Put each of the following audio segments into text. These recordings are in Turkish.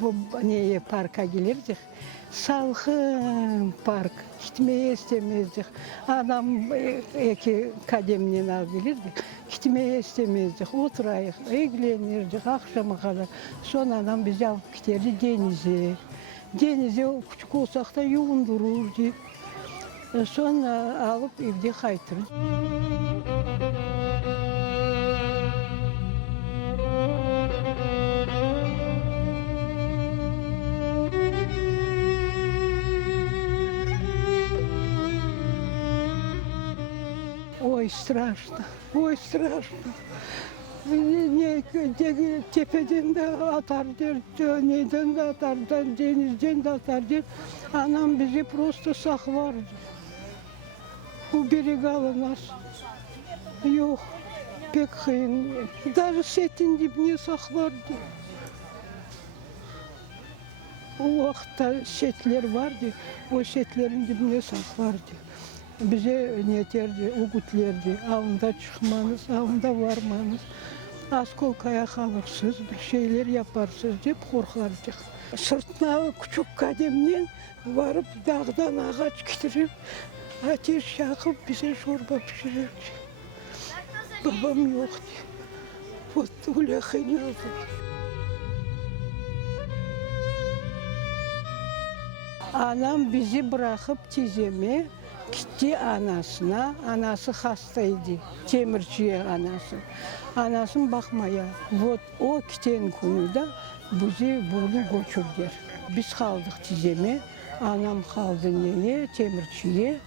Bu neye parka gelirdik. Salkın park, gitmeye istemezdik. Adam iki kademden al gelirdik. Gitmeye istemezdik. Oturayık, eğlenirdik akşama kadar. Sonradan bizi alıp giderdi denize. Denize küçük olsak da yuvundururdu. Sonra alıp evde kaytırır. Ой, страшно, ой, страшно. Ne, tepeden de atar der, neyden de atar der, denizden de atar der. Anam bizi prosto saklardı. Bu biri kalmaz. Yok, pek kıyın. Даже setin dibine saklardı. O vakitte setler vardı, o setlerin dibine saklardı. Bize ne derdi, öğütlerdi, avında çıkmanız, avında varmanız, askolkaya kalırsınız, bir şeyler yaparsınız deyip korkardık. Sırtına küçük kademden varıp dağdan ağaç getirip, ateş yakıp bize çorba pişirirdi. Babam yoktu. Вот öyle kıyıyordu. Anam bizi bırakıp tizeme gitti anasına. Anası hastaydı. Temirciye anası. Anasın bakmaya. Вот o giden günü de bizi bunu götürdüler. Biz kaldık tizeme. Anam kaldı neye? Temirciye.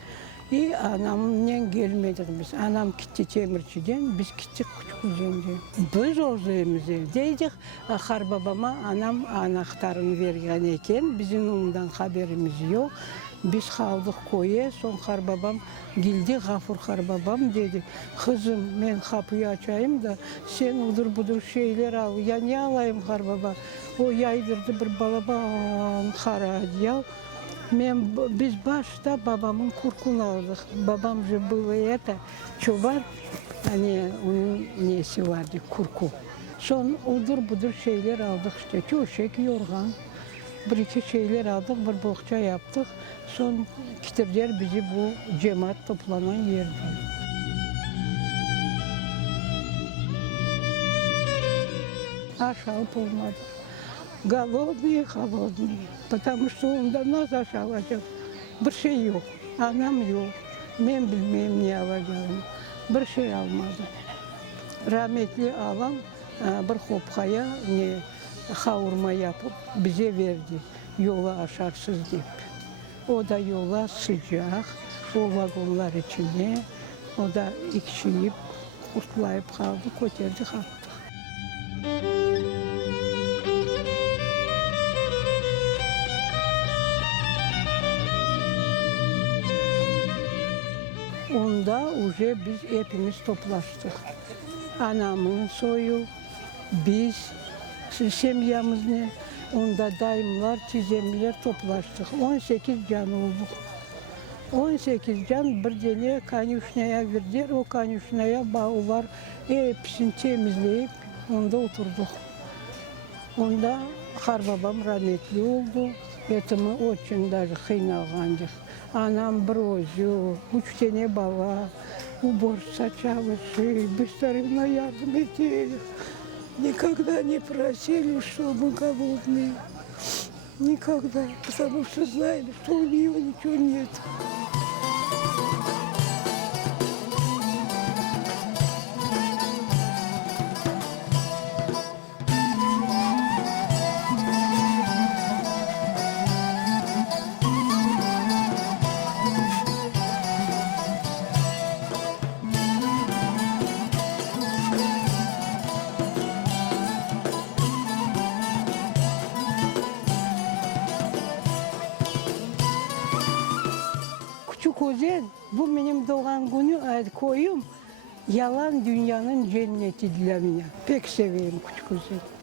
Anamla gelmedik biz. Anam gitti temirciden, biz gittik küçük üzerinde. Biz orzuyumuz evdeydik. Ahar babama anam anahtarını vergen eken, bizim ondan haberimiz yok. Biz kaldık koya, son har babam geldi, Gafur har babam dedi. Kızım ben kapıyı açayım da sen udur budur şeyler al. Ya ne alayım har baba? O yaydırdı bir balaban kara adiyal. Biz başta babamın kurkunu aldık. Babam же был это, çoban, hani onun nesi vardı, kurku. Son udur budur şeyler aldık işte, köşek, yorgan, bir iki şeyler aldık, bir bohça yaptık. Son getirdiler bizi bu cemaat toplanan yerde. Aşağı olmadı. Голодные, холодные, потому что onda nasıl alacak? Bir şey yok, anam yok, ben bilmeyeyim ne alacağım. Bir şey almadı. Rahmetli ağam bir hopkaya ne kavurma yapıp bize verdi, yola aşarsız deyip. O da yola sıcak, o vagonlar içine, o da ikişiyip, kurtlayıp kaldı, koterdi kalktı. Onda уже biz hepimiz toplaştık. Anamın soyu, biz, semyamız ne? Onda dayımlar, tizemler toplaştık. 18 can olduk. 18 can bir tane kanyuşnaya verdiler. O kanyuşnaya bağı var. Hepsini temizleyip onda oturduk. Onda har babam rahmetli oldu. Etimi очень даже kıynalgandık. Anam bir özü, 3 tane baba, уборщица çalışıyor, biz yardım ediyor. Никогда не просили, что мы голодные. Никогда, потому что знали, что у нее ничего нет. Küçük Özen, bu benim doğan günü koyum. Yalan dünyanın cenneti dilemine. Pek seviyorum Küçük Özen.